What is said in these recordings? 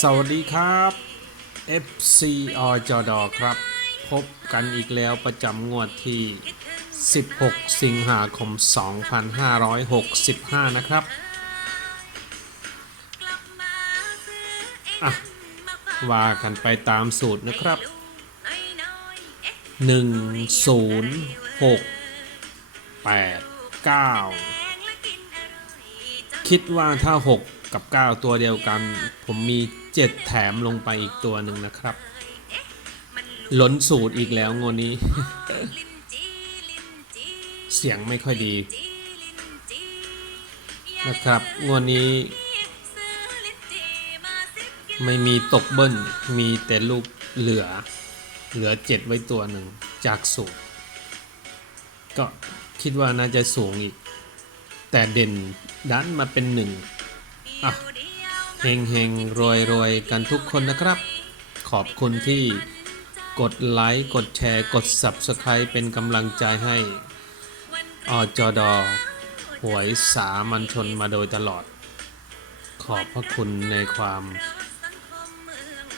สวัสดีครับ FC อจดครับ พบกันอีกแล้วประจำงวดที่ 16 สิงหาคม 2565 นะครับอะว่ากันไปตามสูตรนะครับ 1 0 6 8 9 คิดว่าถ้า 6 กับ 9 ตัวเดียวกัน ผมมี 7 แถมลงไปอีกตัวหนึ่งนะครับล้นสูตรอีกแล้วงวนี้ เสียงไม่ค่อยดี นะครับงวนี้ ไม่มีตกเบิ้ลมีแต่ลูกเหลือ เหลือ7ไว้ตัวหนึ่งจากสูตรก็คิดว่าน่าจะสูงอีก แต่เด่นดันมาเป็นหนึ่ง อะเฮงเฮงรวยรวยกันทุกคนนะครับ ขอบคุณที่กดไลค์กดแชร์กด Subscribe เป็นกำลังใจให้อจดอหวยสามัญชนมาโดยตลอด ขอบพระคุณในความ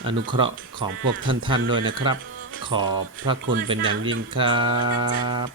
อนุเคราะห์ของพวกท่านๆด้วยนะครับ ขอบพระคุณเป็นอย่างยิ่งครับ